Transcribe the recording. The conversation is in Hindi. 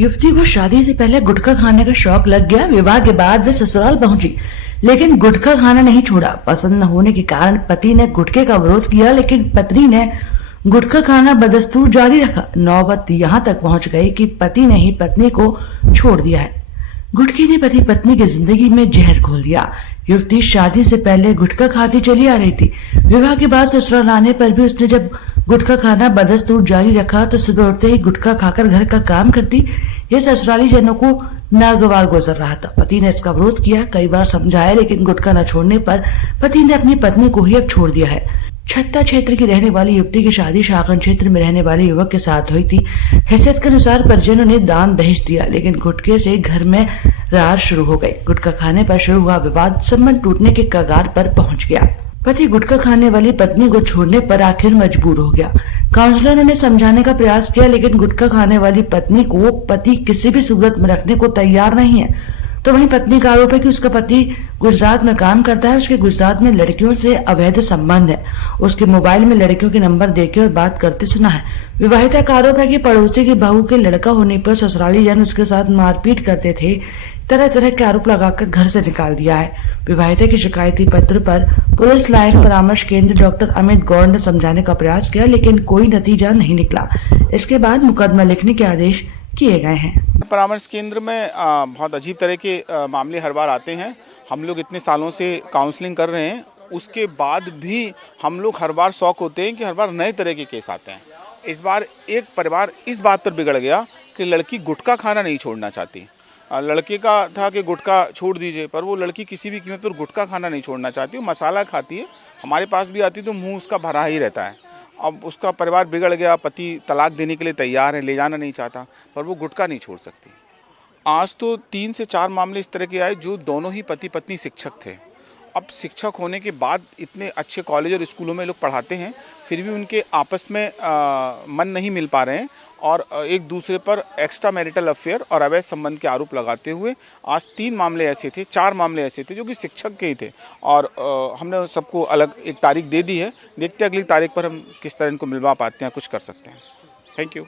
युवती को शादी से पहले गुटखा खाने का शौक लग गया। विवाह के बाद वे ससुराल पहुंची, लेकिन गुटखा खाना नहीं छोड़ा। पसंद न होने के कारण पति ने गुटखे का विरोध किया, लेकिन पत्नी ने गुटखा खाना बदस्तूर जारी रखा। नौबत यहाँ तक पहुंच गई कि पति ने ही पत्नी को छोड़ दिया है। गुटखे ने पति पत्नी की जिंदगी में जहर घोल दिया। युवती शादी से पहले गुटखा खाती चली आ रही थी। विवाह के बाद ससुराल आने पर भी उसने जब गुटखा खाना बदस्तूर जारी रखा तो सुबह उठते ही गुटखा खाकर घर का काम करती। ये ससुराली जनों को नागवार गुजर रहा था। पति ने इसका विरोध किया, कई बार समझाया, लेकिन गुटखा न छोड़ने पर पति ने अपनी पत्नी को ही अब छोड़ दिया है। छत्ता क्षेत्र की रहने वाली युवती की शादी शाखन क्षेत्र में रहने वाले युवक के साथ हुई थी। हैसियत के अनुसार परिजनों ने दान दहेज दिया, लेकिन गुटखे से घर में रार शुरू हो गई। गुटखा खाने पर शुरू हुआ विवाद संबंध टूटने के कगार पर पहुंच गया। पति गुटखा खाने वाली पत्नी को छोड़ने पर आखिर मजबूर हो गया। काउंसलरों ने समझाने का प्रयास किया, लेकिन गुटखा खाने वाली पत्नी को पति किसी भी सूरत में रखने को तैयार नहीं है। तो वहीं पत्नी का आरोप है कि उसका पति गुजरात में काम करता है। उसके गुजरात में लड़कियों से अवैध संबंध है। उसके मोबाइल में लड़कियों के नंबर देके और बात करते सुना है। विवाहिता का आरोप है कि पड़ोसी की बहू के लड़का होने पर ससुराली जन उसके साथ मारपीट करते थे। तरह तरह के आरोप लगाकर घर से निकाल दिया है। विवाहिता के शिकायती पत्र पर पुलिस लाइन परामर्श केंद्र डॉक्टर अमित गौड़ ने समझाने का प्रयास किया, लेकिन कोई नतीजा नहीं निकला। इसके बाद मुकदमा लिखने के आदेश किए गए हैं। परामर्श केंद्र में बहुत अजीब तरह के मामले हर बार आते हैं। हम लोग इतने सालों से काउंसलिंग कर रहे हैं, उसके बाद भी हम लोग हर बार शौक होते हैं कि हर बार नए तरह के केस आते हैं। इस बार एक परिवार इस बात पर बिगड़ गया कि लड़की गुटखा खाना नहीं छोड़ना चाहती। लड़के का था कि गुटखा छोड़ दीजिए, पर वो लड़की किसी भी कीमत पर गुटखा खाना नहीं छोड़ना चाहती। वो मसाला खाती है, हमारे पास भी आती तो मुँह उसका भरा ही रहता है। अब उसका परिवार बिगड़ गया, पति तलाक देने के लिए तैयार है, ले जाना नहीं चाहता, पर वो गुटखा नहीं छोड़ सकती। आज तो 3 से 4 मामले इस तरह के आए जो दोनों ही पति पत्नी शिक्षक थे। अब शिक्षक होने के बाद इतने अच्छे कॉलेज और स्कूलों में लोग पढ़ाते हैं, फिर भी उनके आपस में मन नहीं मिल पा रहे हैं और एक दूसरे पर एक्स्ट्रा मैरिटल अफेयर और अवैध संबंध के आरोप लगाते हुए आज 3 मामले ऐसे थे, 4 मामले ऐसे थे जो कि शिक्षक के ही थे। और हमने सबको अलग एक तारीख दे दी है। देखते हैं अगली तारीख पर हम किस तरह इनको मिलवा पाते हैं, कुछ कर सकते हैं। Thank you.